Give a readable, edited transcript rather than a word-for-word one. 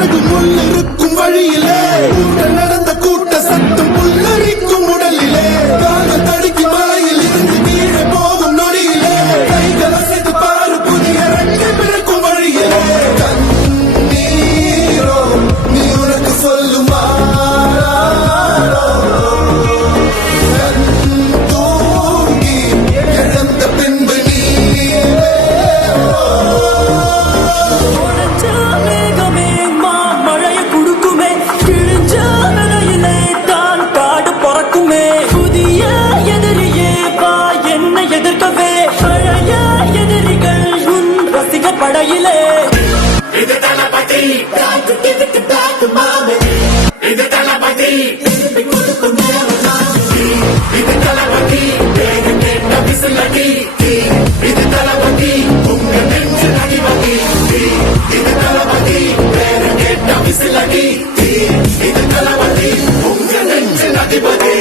அழகு முள்ளிருக்கும் வழியிலே நடந்த கூட்ட சத்தம் புல்லரிக்கும் உடலிலே காதல் தடுக்கி மலையில் இருந்து கீழே போகும் நொடியிலே கைகள் அசைத்து பாரு புதிய ரெண்டு பிறக்கும் வழியிலே கண்ணீரோ நீ உனக்கு சொல்லுமா படையிலே இது தளபதி இது தளபதி இது தளபதி பேரு கேட்ட விசிலடி இது தளபதி உங்க நெஞ்சு அதிபதி இது தளபதி பேரு கேட்ட விசிலடி இது தளபதி உங்க நெஞ்சு அதிபதி